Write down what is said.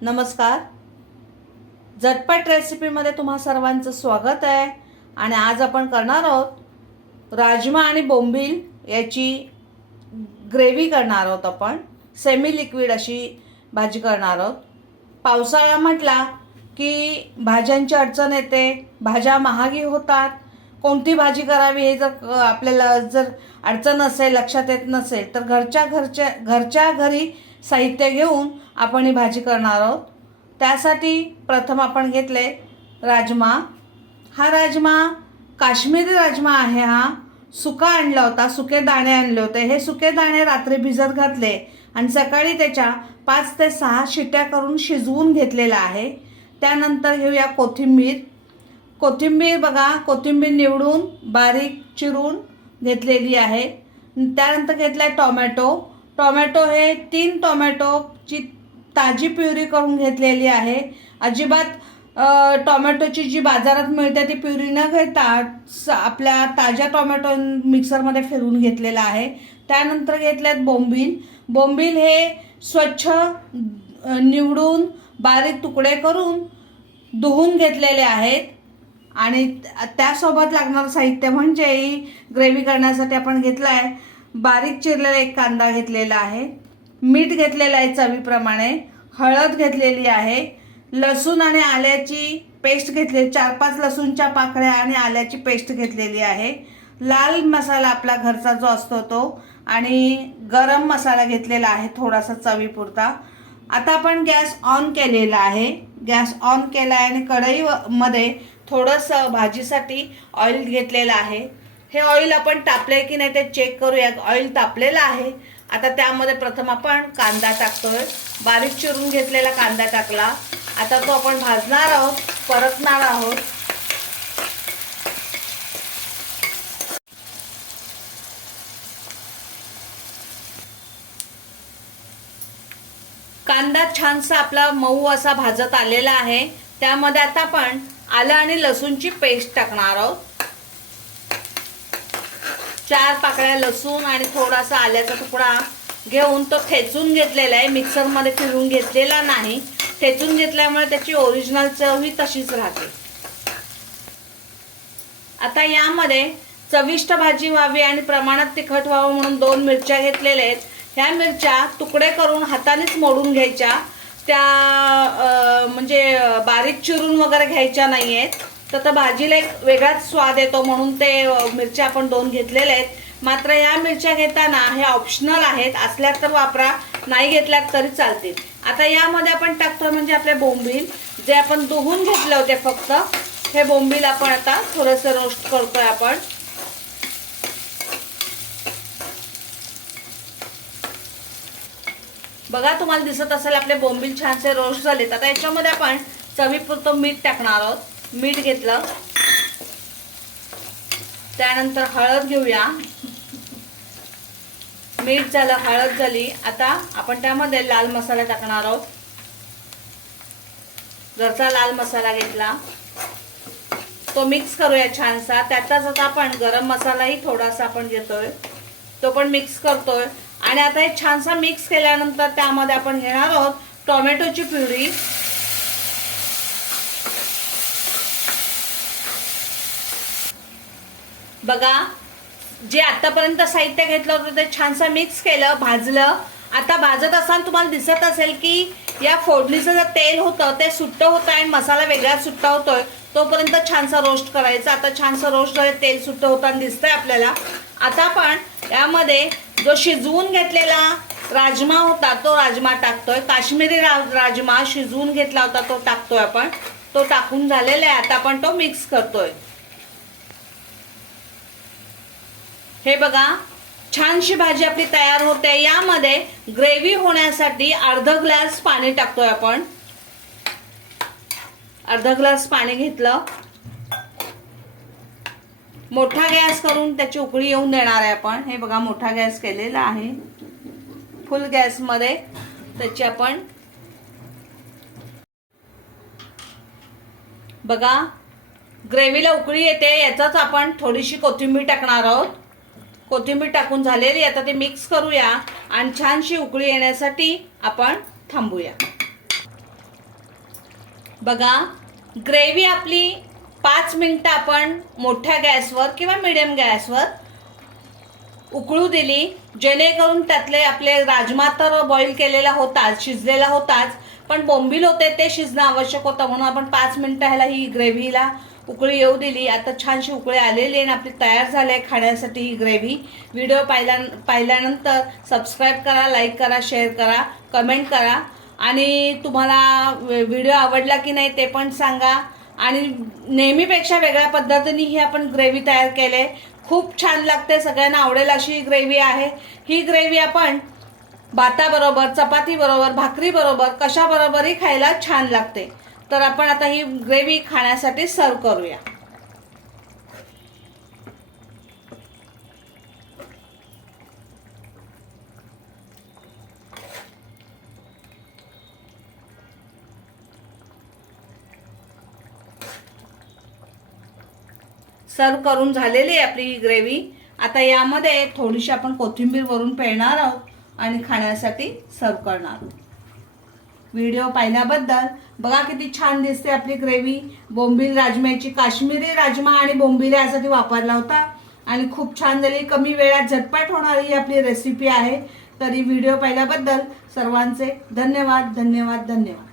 नमस्कार. झटपट रेसिपीमध्ये तुम्हा सर्वांचं स्वागत आहे. आणि आज आपण करणार आहोत राजमा आणि बोंबील याची ग्रेव्ही करणार आहोत. आपण सेमी लिक्विड अशी भाजी करणार आहोत. पावसाळा म्हटला की भाज्यांची अडचण येते, भाज्या महागी होतात. कोणती भाजी करावी हे जर आपल्याला अडचण असेल, लक्षात येत नसेल, तर घरच्या घरी साहित्य घेऊन आपण ही भाजी करणार आहोत. त्यासाठी प्रथम आपण घेतले राजमा. हा राजमा काश्मीरी राजमा आहे. हा सुका आणला होता, सुके दाणे आणले होते. हे सुके दाणे रात्री भिजत घातले आणि सकाळी त्याच्या 5 ते 6 शिट्या करून शिजवून घेतलेला आहे. त्यानंतर घेऊया कोथिंबीर बघा, कोथिंबीर निवडून बारीक चिरून घेतलेली आहे. त्यानंतर घेतला टोमॅटो हे 3 टोमॅटोची ताजी प्युरी करून घेतलेली आहे. अजिबात टोमॅटोची जी बाजारात मिळते ती प्युरी न घेता आपल्या ताज्या टोमॅटो मिक्सरमध्ये फिरवून घेतलेला आहे. त्यानंतर घेतलेत बोंबील हे स्वच्छ निवडून बारीक तुकडे करून धुवून घेतलेले आहेत. आणि त्यासोबत लागणारं साहित्य म्हणजे ही ग्रेव्ही करण्यासाठी आपण घेतला आहे बारीक चिरलेला एक कांदा घेतलेला आहे, मीठ घेतलेलं आहे चवीप्रमाणे, हळद घेतलेली आहे, लसूण आणि आल्याची पेस्ट घेतली, 4-5 लसूणच्या पाकळ्या आणि आल्याची पेस्ट घेतलेली आहे, लाल मसाला आपला घरचा जो असतो तो, आणि गरम मसाला घेतलेला आहे थोडासा चवीपुरता. आता आपण गॅस ऑन केलेला आहे. गॅस ऑन केला आहे आणि कढईमध्ये थोडंसं भाजीसाठी ऑइल घेतलेलं आहे. हे ऑइल आपण तापले की नाही ते चेक करूया. ऑइल तापलेलं आहे. आता त्यामध्ये प्रथम आपण कांदा टाकतोय. बारीक चिरून घेतलेला कांदा टाकला. आता तो आपण भाजणार आहोत, परतणार आहोत. कांदा छानसा आपला मऊ असा भाजत आलेला आहे. त्यामध्ये आता आपण आलं आणि लसूणची पेस्ट टाकणार आहोत. 4 पाकळ्या लसूण आणि थोडासा आल्याचा तुकडा घेऊन तो ठेचून घेतलेला आहे. मिक्सरमध्ये फिरवून घेतलेला नाही. ठेचून घेतल्यामुळे त्याची ओरिजिनल चव ही तशीच राहते. आता यामध्ये चविष्ट भाजी व्हावी आणि प्रमाणात तिखट व्हावं म्हणून 2 मिरच्या घेतलेल्या आहेत. ह्या मिरच्या तुकडे करून हातानेच मोडून घ्यायच्या. त्या म्हणजे बारीक चिरून वगैरे घ्यायच्या नाही आहेत. तर भाजीला एक वेगळाच स्वाद येतो म्हणून ते मिरच्या आपण 2 घेतलेल्या आहेत. मात्र या मिरच्या घेताना हे ऑप्शनल आहेत. असल्यात तर वापरा, नाही घेतल्यात तरी चालतील. आता यामध्ये आपण टाकतोय म्हणजे आपले बोंबील जे आपण धुवून घेतले होते. फक्त हे बोंबील आपण आता थोडंसं रोस्ट करतोय आपण. बघा, तुम्हाला दिसत असेल आपले बोंबील छानसे रोस्ट झालेत. आता याच्यामध्ये आपण चवीपुरतं मीठ टाकणार आहोत. मीठ घेतलं. त्यानंतर हळद घेऊया. मीठ झालं, हळद झाली. आता आपण त्यामध्ये लाल मसाला टाकणार आहोत. घरचा लाल मसाला घेतला, तो मिक्स करूया छानसा. त्यातच आता आपण गरम मसालाही थोडासा आपण घेतोय, तो पण मिक्स करतोय. आणि आता हे छानसा मिक्स केल्यानंतर त्यामध्ये आपण घेणार आहोत टोमॅटोची प्युरी. बघा, जे आतापर्यंत साहित्य घेतलं होतं ते छानसं मिक्स केलं, भाजलं. आता भाजत असताना तुम्हाला दिसत असेल की या फोडणीचं जे तेल होतं ते सुट्ट होतं आणि मसाला वेगळा सुट्टा होतोय. तोपर्यंत छानसा रोस्ट करायचा. आता छानसं रोस्ट झालं, तेल सुट्ट होताना दिसतंय आपल्याला. आता आपण यामध्ये जो शिजवून घेतलेला राजमा होता तो राजमा टाकतोय. काश्मीरी राजमा शिजवून घेतला होता तो टाकतोय आपण. तो टाकून झालेला आहे. आता आपण तो मिक्स करतोय. हे बघा, छानशी भाजी आपली तयार होते. यामध्ये ग्रेव्ही होण्यासाठी अर्धा ग्लास पाणी टाकतोय आपण. अर्धा ग्लास पाणी घेतलं. मोठा गॅस करून त्याची उकळी येऊन देणार आहे आपण. हे बघा, मोठा गॅस केलेला आहे. फुल गॅस मध्ये त्याची आपण बघा ग्रेव्हीला उकळी येते. याचाच आपण थोडीशी कोथिंबीर टाकणार आहोत. कोथिंबीर टाकून झालेली. आता ते मिक्स करूया आणि छानशी उकळी येण्यासाठी आपण थांबूया. बघा, ग्रेव्ही आपली 5 मिनिटं आपण मोठ्या गॅसवर किंवा मिडियम गॅसवर उकळू दिली, जेणेकरून त्यातले आपले राजमा तर बॉईल केलेला होताच, शिजलेला होताच, पण बोंबील होते ते शिजणं आवश्यक होतं, म्हणून आपण 5 मिनिटं ह्याला ही ग्रेव्हीला उकळी येऊ दिली. आता छानशी उकळी आलेली आहे आणि आपली तयार झाली आहे खाण्यासाठी ही ग्रेव्ही. व्हिडिओ पाहिल्यानंतर सबस्क्राईब करा, लाईक करा, शेअर करा, कमेंट करा आणि तुम्हाला व्हिडिओ आवडला की नाही ते पण सांगा. आणि नेहमीपेक्षा वेगळ्या पद्धतीने ही आपण ग्रेव्ही तयार केले, खूप छान लागते, सगळ्यांना आवडेल अशी ही ग्रेव्ही आहे. ही ग्रेव्ही आपण भाताबरोबर, चपातीबरोबर, भाकरीबरोबर कशाबरोबरही खायला छान लागते. तर आपण आता ही ग्रेव्ही खाण्यासाठी सर्व करूया. सर्व करून झालेली आहे आपली ही ग्रेव्ही. आता यामध्ये थोडीशी आपण कोथिंबीर वरून पिळणार आहोत आणि खाण्यासाठी सर्व करणार आहोत. व्हिडिओ पाहिल्याबद्दल. बघा किती छान दिसते आपली ग्रेव्ही. बोंबील राजम्याची, काश्मीरी राजमा आणि बोंबील यासाठी वापरला होता आणि खूप छान झाली. कमी वेळात झटपट होणारी ही आपली रेसिपी आहे. तरी व्हिडिओ पाहिल्याबद्दल सर्वांचे धन्यवाद, धन्यवाद, धन्यवाद.